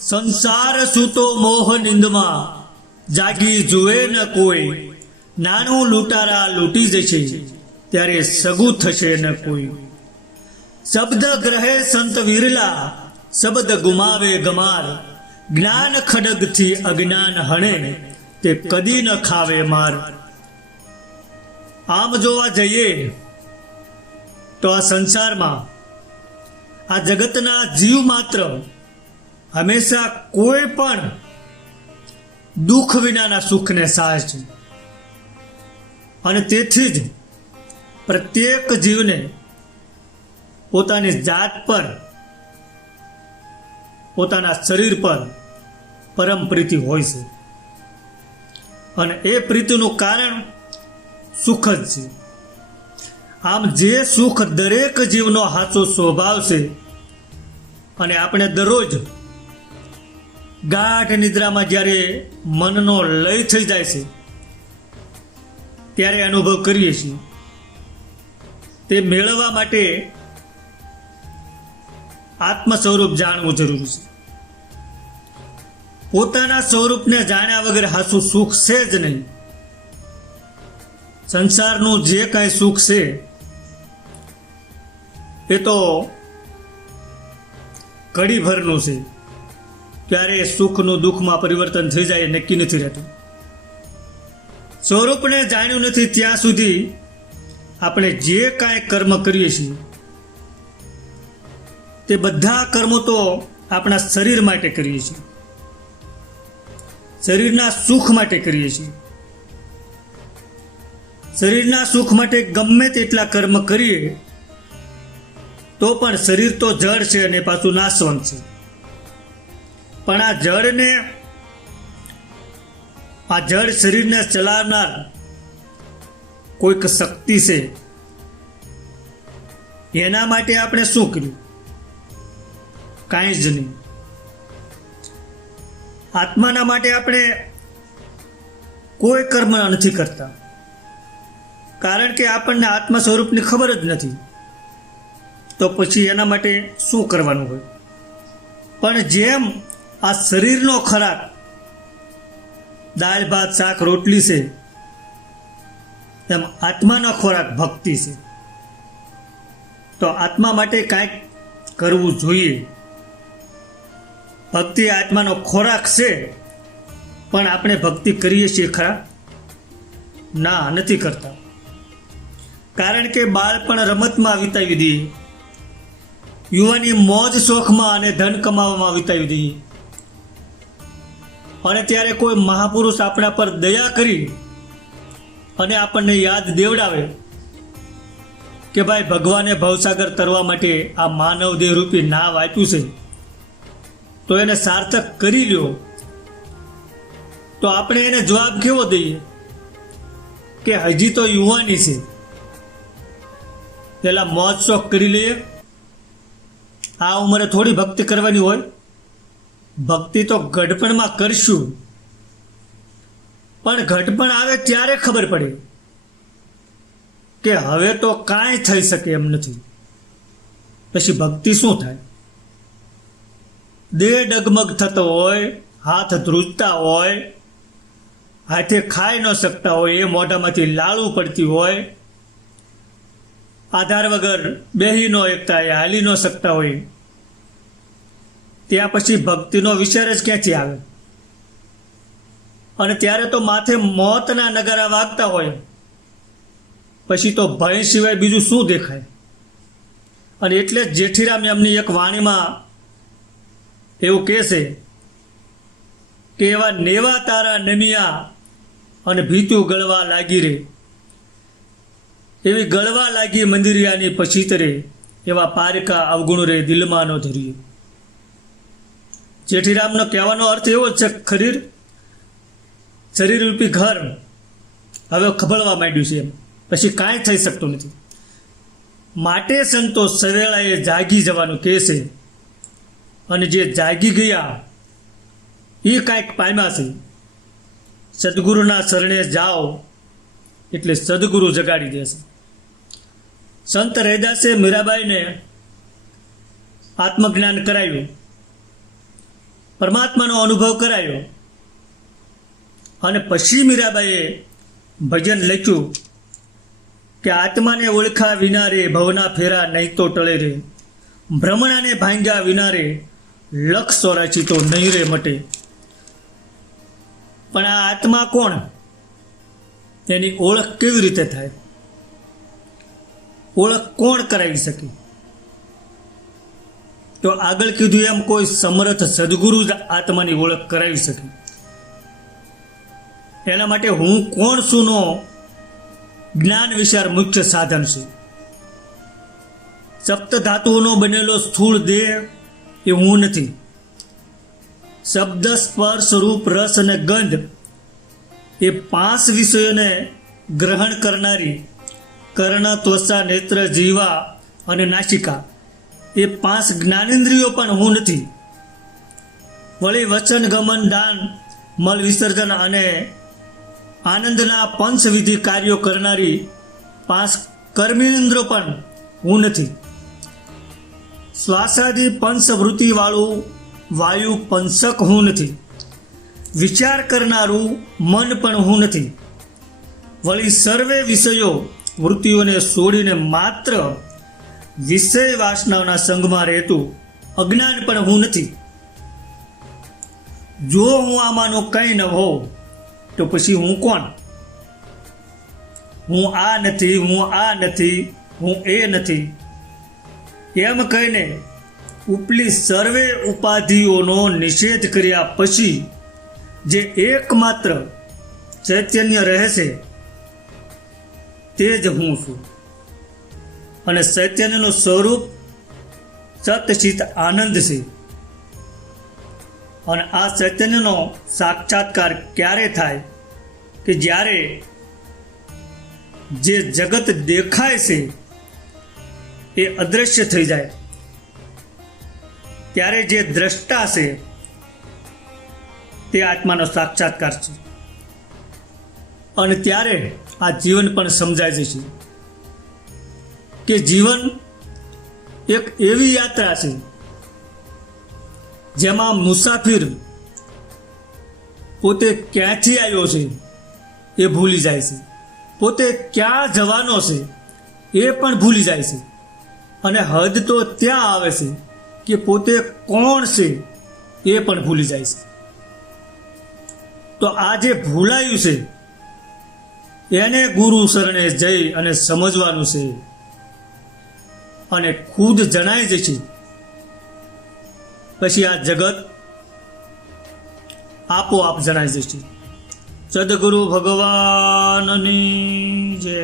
સંસાર સૂતો મોહ નિંદમાં જાગી જુએ ન કોઈ, નાનું લૂંટારા લૂંટી જશે ત્યારે સગું થશે ન કોઈ. શબ્દ ગ્રહે સંત વિરલા, શબ્દ ગુમાવે ગમાર, જ્ઞાન ખડગથી અજ્ઞાન હણે તે કદી ન ખાવે માર. આમ જોવા જઈએ તો આ સંસારમાં આ જગતના જીવ માત્ર હંમેશા કોઈ પણ દુઃખ વિનાના સુખને સાહે છે અને તેથી જ પ્રત્યેક જીવને પોતાની જાત પર, પોતાના શરીર પર પરમ પ્રીતિ હોય છે અને એ પ્રીતિનું કારણ સુખ જ છે. આમ જે સુખ દરેક જીવનો સાચો સ્વભાવ છે અને આપણે દરરોજ ગાઢ નિદ્રામાં જ્યારે મનનો લય થઈ જાય છે ત્યારે અનુભવ કરીએ છીએ. તે મેળવવા માટે આત્મ સ્વરૂપ જાણવું જરૂરી છે. પોતાના સ્વરૂપને જાણ્યા વગર હાસું સુખ છે જ નહીં. સંસારનું જે કાંઈ સુખ છે એ તો ઘડીભરનું છે, ત્યારે સુખનું દુઃખમાં પરિવર્તન થઈ જાય નક્કી નથી રહેતું. સ્વરૂપને જાણ્યું નથી ત્યાં સુધી આપણે જે કાંઈ કર્મ કરીએ છીએ તે બધા કર્મો તો આપણા શરીર માટે કરીએ છીએ, શરીરના સુખ માટે કરીએ છીએ. શરીરના સુખ માટે ગમે તેટલા કર્મ કરીએ તો પણ શરીર તો જળ છે અને પાછું નાશવંત છે. પણ આ જળ શરીરને ચલાવનાર કોઈક શક્તિ છે, એના માટે આપણે શું કર્યું? કાંઈ જ નહીં. આત્માના માટે આપણે કોઈ કર્મ નથી કરતા, કારણ કે આપણને આત્મા સ્વરૂપની ખબર જ નથી. તો પછી એના માટે શું કરવાનું હોય? પણ જેમ આ શરીરનો ખોરાક દાળ ભાત શાક રોટલી છે, તેમ આત્માનો ખોરાક ભક્તિ છે. તો આત્મા માટે કાંઈક કરવું જોઈએ. ભક્તિ આત્માનો ખોરાક છે, પણ આપણે ભક્તિ કરીએ છીએ ખરા? ના, નથી કરતા. કારણ કે બાળપણ રમતમાં વિતાવી દઈએ, યુવાની મોજ શોખમાં અને ધન કમાવામાં વિતાવી દઈએ, અને ત્યારે કોઈ મહાપુરુષ આપણા પર દયા કરી અને આપણને યાદ દેવડાવે કે ભાઈ ભગવાને ભવસાગર તરવા માટે આ માનવ દેહ રૂપી નાવ આપ્યું છે, તો એને સાર્થક કરી લ્યો. તો આપણે એને જવાબ કેવો દઈએ કે હજી તો યુવાની છે, પેલા મોજ શોખ કરી લઈએ. આ ઉંમરે થોડી ભક્તિ કરવાની હોય. ભક્તિ તો ઘડપણમાં કરશું, પણ ઘડપણ આવે ત્યારે ખબર પડે કે હવે તો કાંઈ થઈ શકે એમ નથી. પછી ભક્તિ શું થાય? દેહ ડગમગ થતો હોય, હાથ ધ્રુજતા હોય, હાથે ખાઈ ન શકતા હોય, એ મોઢામાંથી લાળું પડતી હોય, આધાર વગર બેહી ન એકતા, એ હાલી ન શકતા હોય, ત્યાં પછી ભક્તિનો વિચાર જ ક્યાંથી આવે? અને ત્યારે તો માથે મોતના નગારા વાગતા હોય, પછી તો ભય સિવાય બીજું શું દેખાય? અને એટલે જ જેઠીરામ એમની એક વાણીમાં એવું કહે છે કે એવા નેવા તારા નમિયા અને ભીતું ગળવા લાગી રે, એવી ગળવા લાગી મંદિરિયાની પછી તરે, એવા પારકા અવગુણ રે દિલમાં નો ધરીએ. જેઠીરામનો કહેવાનો અર્થ એવો જ છે, શરીર રૂપી ઘર હવે ખબળવા માંડ્યું છે, એમ પછી કાંઈ થઈ શકતું નથી. માટે સંતો સવેળાએ જાગી જવાનું કહે છે, અને જે જાગી ગયા એ કાંઈક પામ્યા છે. સદગુરુના શરણે જાઓ એટલે સદગુરુ જગાડી દેશે. સંત રૈદાસે મીરાબાઈને આત્મજ્ઞાન કરાવ્યું પરમાત્માનો અનુભવ કરાયો અને પછી મીરાબાઈએ ભજન લખ્યું કે આત્માને ઓળખા વિના રે ભવના ફેરા નહીં તો ટળે રે, ભ્રમણાને ભાંગ્યા વિના રે લખ 84 તો નહીં રે મટે. પણ આ આત્મા કોણ, એની ઓળખ કેવી રીતે થાય? ઓળખ કોણ કરાવી શકે? તો આગળ કીધું એમ કોઈ સમર્થ સદગુરુ જ આત્માની ઓળખ કરાવી શકે. એના માટે હું કોણ છું નો જ્ઞાન વિચાર મુખ્ય સાધન છે. સપ્ત ધાતુઓનો બનેલો સ્થૂળ દેહ એ હું નથી. શબ્દ, સ્પર્શ, રૂપ, રસ અને ગંધ એ 5 વિષયોને ગ્રહણ કરનારી કર્ણ, ત્વચા, નેત્ર, જીવા અને નાસિકા એ 5 જ્ઞાનેન્દ્રિયો પણ હું નથી. વળી વચન, ગમન, દાન, મલ વિસર્જન અને આનંદના પંચવિધિ કાર્યો કરનારી 5 કર્મેન્દ્રો પણ હું નથી. શ્વાસાદી પંચવૃત્તિવાળું વાયુ પંચક હું નથી. વિચાર કરનારું મન પણ હું નથી. વળી સર્વે વિષયો વૃત્તિઓને છોડીને માત્ર વિષય વાસનાઓના સંગમાં રહેતું અજ્ઞાન પણ હું નથી. જો હું આમાંનો કંઈ ન હોઉં તો પછી હું કોણ? હું આ નથી, હું આ નથી, હું એ નથી એમ કહીને ઉપલી સર્વે ઉપાધિઓનો નિષેધ કર્યા પછી જે એકમાત્ર ચૈતન્ય રહે છે તે જ હું છું. અને ચૈતન્યનું સ્વરૂપ સતચિત આનંદ છે. અને આ ચૈતન્યનો સાક્ષાત્કાર ક્યારે થાય કે જ્યારે જે જગત દેખાય છે એ અદૃશ્ય થઈ જાય, ત્યારે જે દ્રષ્ટા છે તે આત્માનો સાક્ષાત્કાર છે. અને ત્યારે આ જીવન પણ સમજાય છે કે જીવન એક એવી યાત્રા છે જેમાં મુસાફિર પોતે ક્યાંથી આવ્યો છે એ ભૂલી જાય છે, પોતે ક્યાં જવાનો છે એ પણ ભૂલી જાય છે. અને હદ તો ત્યાં આવે છે કે પોતે કોણ છે એ પણ ભૂલી જાય છે. તો આ જે ભૂલાયું છે એને ગુરુ શરણે જઈ અને સમજવાનું છે. અને ખુદ જણાય જશે પછી આ જગત આપોઆપ જણાઈ જશે. સદગુરુ ભગવાનની જય.